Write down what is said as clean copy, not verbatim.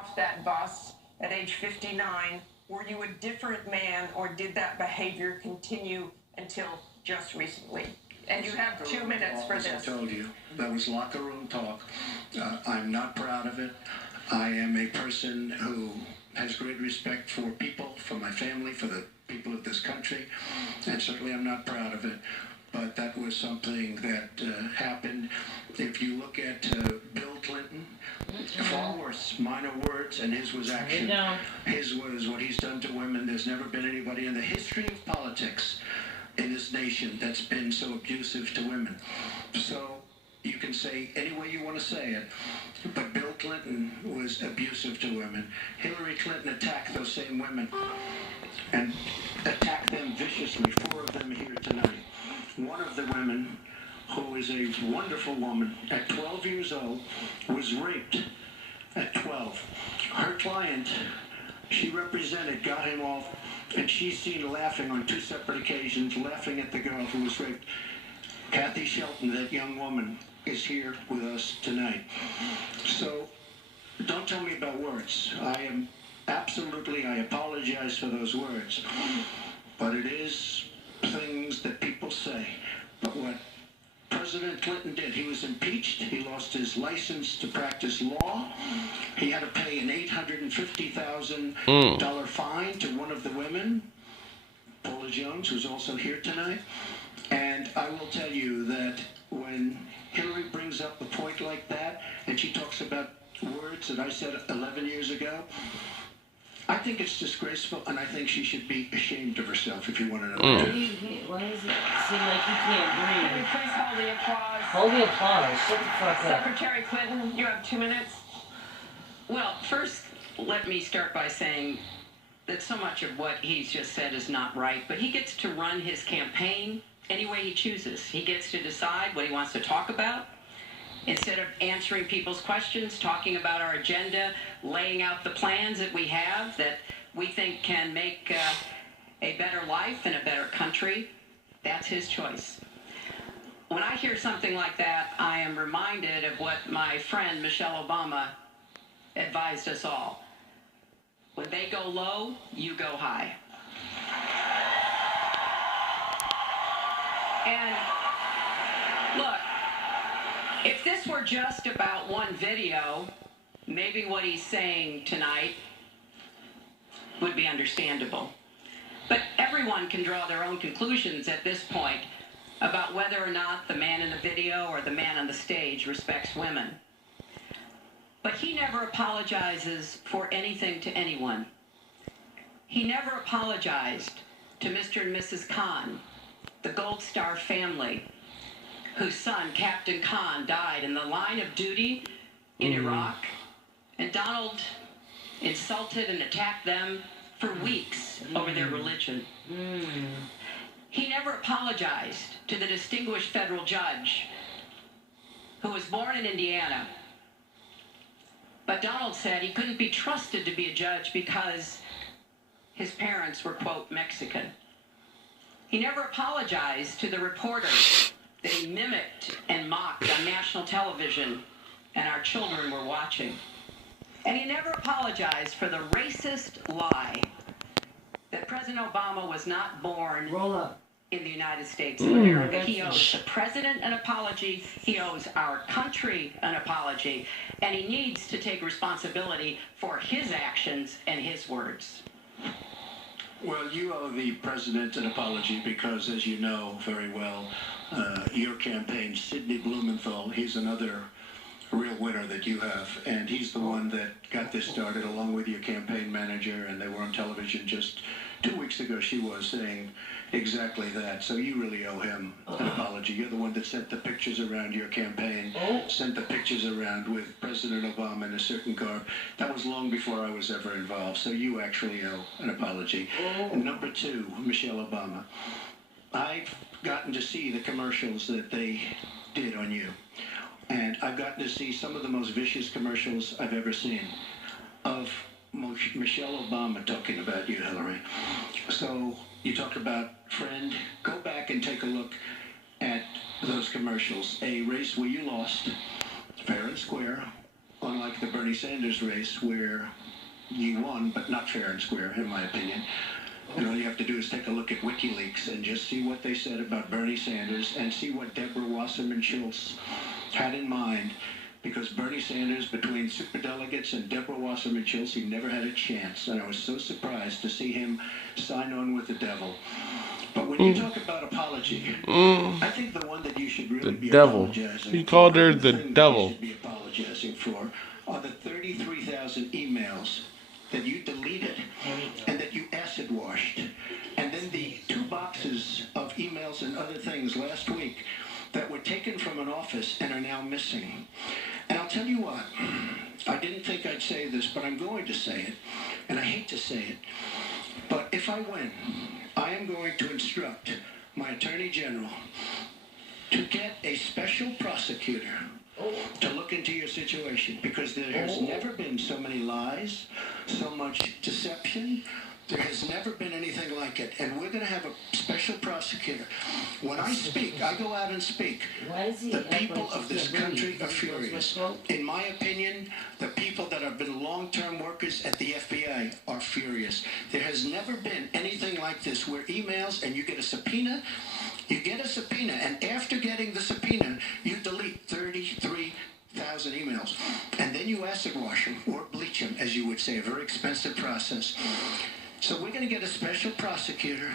off that bus at age 59, were you a different man, or did that behavior continue until just recently? And you have 2 minutes for this. As I told you, that was locker room talk. I'm not proud of it. I am a person who has great respect for people, for my family, for the people of this country, and certainly I'm not proud of it. But that was something that happened. If you look at Bill Clinton, far worse, minor words, and his was action. His was what he's done to women. There's never been anybody in the history of politics in this nation that's been so abusive to women. So you can say any way you want to say it, but Bill Clinton was abusive to women. Hillary Clinton attacked those same women and attacked them viciously, 4 of them here tonight. One of the women, who is a wonderful woman, at 12 years old, was raped at 12. Her client, she represented, got him off, and she's seen laughing on 2 separate occasions, laughing at the girl who was raped. Kathy Shelton, that young woman, is here with us tonight. So don't tell me about words. I apologize for those words. But it is things that people say. But what President Clinton did, he was impeached. He lost his license to practice law. He had to pay an $850,000 fine to one of the women, Paula Jones, who's also here tonight. And I will tell you that when Hillary brings up a point like that, and she talks about words that I said 11 years ago, I think it's disgraceful, and I think she should be ashamed of herself, if you want to know. Why does it seem like you can't breathe? Can we please hold the applause? Hold the applause. Shut the fuck up. Secretary Clinton, you have 2 minutes. Well, first, let me start by saying that so much of what he's just said is not right, but he gets to run his campaign any way he chooses. He gets to decide what he wants to talk about. Instead of answering people's questions, talking about our agenda, laying out the plans that we have that we think can make a better life and a better country, that's his choice. When I hear something like that, I am reminded of what my friend Michelle Obama advised us all. When they go low, you go high. And look, if this were just about one video, maybe what he's saying tonight would be understandable. But everyone can draw their own conclusions at this point about whether or not the man in the video or the man on the stage respects women. But he never apologizes for anything to anyone. He never apologized to Mr. and Mrs. Khan, the Gold Star family, whose son, Captain Khan, died in the line of duty in Iraq. And Donald insulted and attacked them for weeks over their religion. He never apologized to the distinguished federal judge who was born in Indiana. But Donald said he couldn't be trusted to be a judge because his parents were, quote, Mexican. He never apologized to the reporter that he mimicked and mocked on national television, and our children were watching. And he never apologized for the racist lie that President Obama was not born in the United States of America. He owes the president an apology. He owes our country an apology. And he needs to take responsibility for his actions and his words. Well, you owe the president an apology because, as you know very well, your campaign, Sidney Blumenthal, he's another real winner that you have, and he's the one that got this started along with your campaign manager, and they were on television just 2 weeks ago. She was saying exactly that, so you really owe him an apology. You're the one that sent the pictures around your campaign, sent the pictures around with President Obama in a certain garb. That was long before I was ever involved, so you actually owe an apology. And number 2, Michelle Obama. I've gotten to see the commercials that they did on you. And I've gotten to see some of the most vicious commercials I've ever seen of Michelle Obama talking about you, Hillary. So you talk about friend. Go back and take a look at those commercials. A race where you lost, fair and square. unlike the Bernie Sanders race where you won, but not fair and square, in my opinion. And all you have to do is take a look at WikiLeaks and just see what they said about Bernie Sanders and see what Deborah Wasserman Schultz had in mind. Because Bernie Sanders, between superdelegates and Deborah Wasserman Schultz, he never had a chance. And I was so surprised to see him sign on with the devil. But when you talk about apology, I think the one that you should really be devil. apologizing He called her the the thing that devil. You should be apologizing for are the 33,000 emails that you deleted and that you acid washed. And then the 2 boxes of emails and other things last week that were taken from an office and are now missing. And I'll tell you what, I didn't think I'd say this, but I'm going to say it, and I hate to say it, but if I win, I am going to instruct my Attorney General to get a special prosecutor to look into your situation, because there has never been so many lies, so much deception. There has never been anything like it, and we're going to have a special prosecutor. When I speak, I go out and speak. Why does he The act people like of he this can't breathe? country are Does he know furious. what's wrong? In my opinion, the people that have been long-term workers at the FBI are furious. There has never been anything like this, where emails and you get a subpoena, and after getting the subpoena, you delete 33,000 emails, and then you acid wash them or bleach them, as you would say, a very expensive process. So we're going to get a special prosecutor.